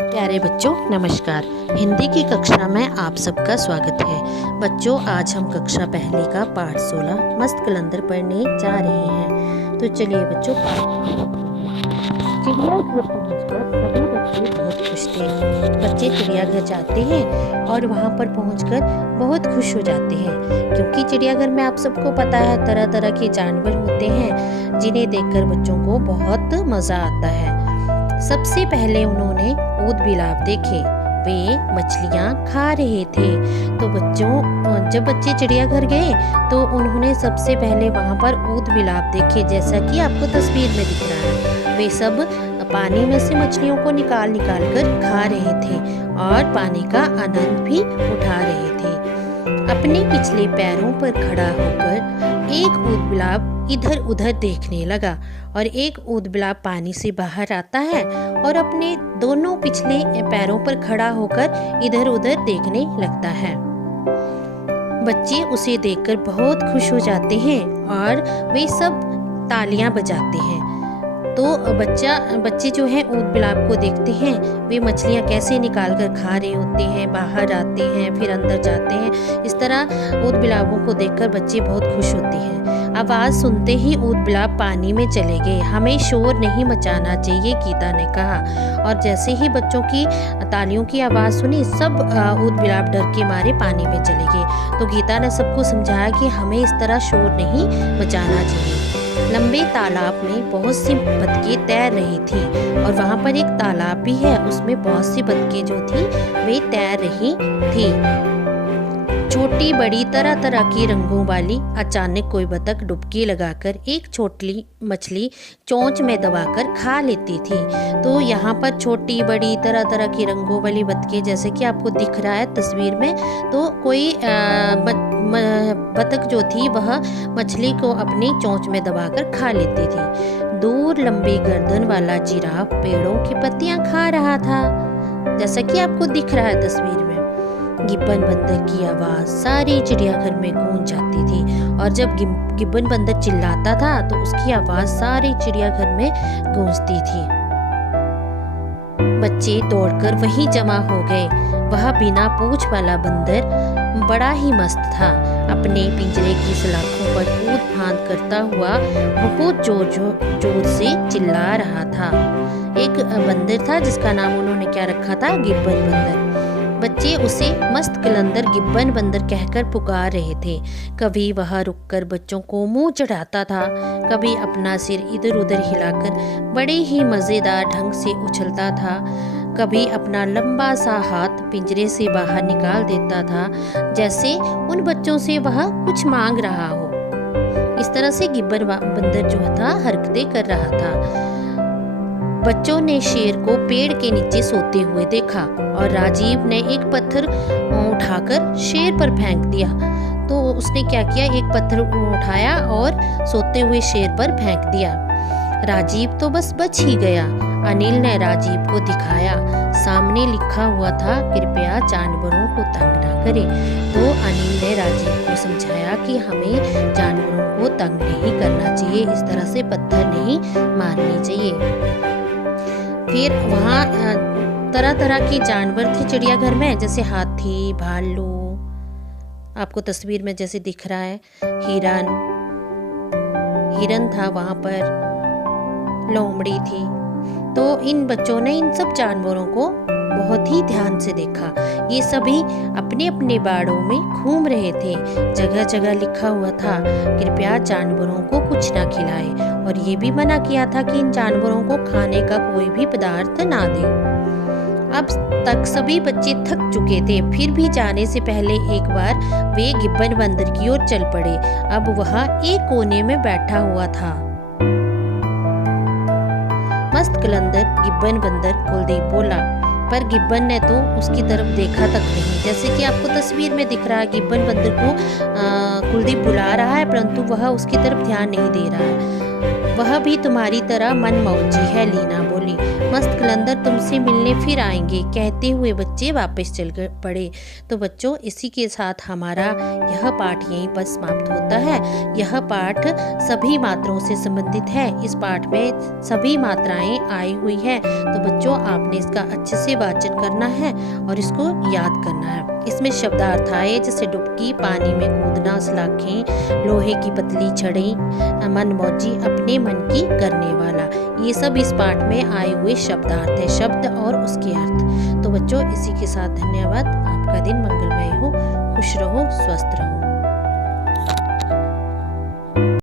प्यारे बच्चों नमस्कार। हिंदी की कक्षा में आप सबका स्वागत है। बच्चों आज हम कक्षा पहली का पाठ 16 मस्त कलंदर पढ़ने जा रहे हैं। तो चलिए बच्चों चिड़ियाघर पहुंचकर सभी बच्चे बहुत खुश थे। बच्चे चिड़ियाघर जाते हैं और वहां पर पहुंचकर बहुत खुश हो जाते हैं, क्योंकि चिड़ियाघर में आप सबको पता है तरह तरह के जानवर होते हैं जिन्हें देखकर बच्चों को बहुत मज़ा आता है। सबसे पहले उन्होंने ऊद बिलाव देखे। वे मछलियाँ खा रहे थे। तो बच्चों जब बच्चे चिड़ियाघर गए तो उन्होंने सबसे पहले वहाँ पर ऊद बिलाव देखे, जैसा कि आपको तस्वीर में दिख रहा है। वे सब पानी में से मछलियों को निकाल निकाल कर खा रहे थे और पानी का आनंद भी उठा रहे थे। अपने पिछले पैरों पर खड़ा होकर एक ऊद बिलाव इधर उधर देखने लगा और एक ऊद बिलाव पानी से बाहर आता है और अपने दोनों पिछले पैरों पर खड़ा होकर इधर उधर देखने लगता है। बच्चे उसे देखकर बहुत खुश हो जाते हैं और वे सब तालियां बजाते हैं। तो बच्चे जो हैं ऊद बिलाव को देखते हैं, वे मछलियाँ कैसे निकाल कर खा रहे होते हैं, बाहर आते हैं फिर अंदर जाते हैं। इस तरह ऊद बिलावों को देखकर बच्चे बहुत खुश होते हैं। आवाज़ सुनते ही ऊद बिलाव पानी में चले गए। हमें शोर नहीं मचाना चाहिए, गीता ने कहा। और जैसे ही बच्चों की तालियों की आवाज़ सुनी, सब ऊद बिलाव डर के मारे पानी में चले गए। तो गीता ने सबको समझाया कि हमें इस तरह शोर नहीं मचाना चाहिए। लंबे तालाब में बहुत सी बतखें तैर रही थी और वहाँ पर एक तालाब भी है, उसमें बहुत सी बतखें जो थी वे तैर रही थी। छोटी बड़ी तरह तरह की रंगों वाली अचानक कोई बतख डुबकी लगाकर एक छोटी मछली चोंच में दबाकर खा लेती थी। तो यहाँ पर छोटी बड़ी तरह तरह की रंगों वाली बतखें जैसे कि आपको दिख रहा है तस्वीर में, तो कोई बतख जो थी वह मछली को अपनी चोंच में दबाकर खा लेती थी। दूर लंबी गर्दन वाला जिराफ पेड़ों की पत्तियां खा रहा था, जैसा कि आपको दिख रहा है तस्वीर में। गिब्बन बंदर की आवाज सारे चिड़ियाघर में गूंज जाती थी और जब गिब्बन बंदर चिल्लाता था तो उसकी आवाज सारे चिड़ियाघर में गूंजती थी। बच्चे दौड़कर वहीं जमा हो गए। वह बिना पूंछ वाला बंदर बड़ा ही मस्त था। अपने पिंजरे की सलाखों पर कूद फांद करता हुआ बहुत जोर से चिल्ला रहा था। एक बंदर था जिसका नाम उन्होंने क्या रखा था, गिब्बन बंदर। बच्चे उसे मस्त कलंदर गिब्बन बंदर कहकर पुकार रहे थे। कभी वह रुककर बच्चों को मुंह चढ़ाता था, कभी अपना सिर इधर उधर हिलाकर बड़े ही मज़ेदार ढंग से उछलता था, कभी अपना लंबा सा हाथ पिंजरे से बाहर निकाल देता था जैसे उन बच्चों से वह कुछ मांग रहा हो। इस तरह से गिब्बन बंदर जो था हरकतें कर रहा था। बच्चों ने शेर को पेड़ के नीचे सोते हुए देखा और राजीव ने एक पत्थर उठाकर शेर पर फेंक दिया। तो उसने क्या किया, एक पत्थर उठाया और सोते हुए शेर पर फेंक दिया। राजीव तो बस बच ही गया। अनिल ने राजीव को दिखाया, सामने लिखा हुआ था कृपया जानवरों को तंग ना करें। तो अनिल ने राजीव को समझाया कि हमें जानवरों को तंग नहीं करना चाहिए, इस तरह से पत्थर नहीं मारने चाहिए। फिर वहाँ तरह तरह के जानवर थे चिड़ियाघर में, जैसे हाथी, भालू, आपको तस्वीर में जैसे दिख रहा है, हिरन था वहाँ पर, लोमड़ी थी। तो इन बच्चों ने इन सब जानवरों को बहुत ही ध्यान से देखा। ये सभी अपने अपने बाड़ों में घूम रहे थे। जगह जगह लिखा हुआ था कृपया जानवरों को कुछ ना खिलाए और ये भी मना किया था कि इन जानवरों को खाने का कोई भी पदार्थ ना दे। अब तक सभी बच्चे थक चुके थे, फिर भी जाने से पहले एक बार वे गिब्बन बंदर की ओर चल पड़े। अब वह एक कोने में बैठा हुआ था। मस्त कलंदर गिब्बन बंदर कुलदीप बोला, पर गिब्बन ने तो उसकी तरफ देखा तक नहीं। जैसे कि आपको तस्वीर में दिख रहा है, गिब्बन बंदर को कुलदीप बुला रहा है परंतु वह उसकी तरफ ध्यान नहीं दे रहा है। वह भी तुम्हारी तरह मनमौजी है, लीना बोली। मस्त कलंदर तुमसे मिलने फिर आएंगे, कहते हुए बच्चे वापस चल पड़े। तो बच्चों, इसी के साथ हमारा यह पाठ यहीं पर समाप्त होता है। यह पाठ सभी मात्राओं से संबंधित है। इस पाठ में सभी मात्राएं आई हुई है। तो बच्चों, आपने इसका अच्छे से वाचन करना है और इसको याद करना है। इसमें शब्दार्थ आए जैसे डुबकी, पानी में कूदना, सलाखें, लोहे की पतली छड़ी, मनमौजी, अपने मन की करने वाला, ये सब इस पाठ में आए हुए शब्दार्थ है, शब्द और उसके अर्थ। तो बच्चों, इसी के साथ धन्यवाद। आपका दिन मंगलमय हो, खुश रहो, स्वस्थ रहो।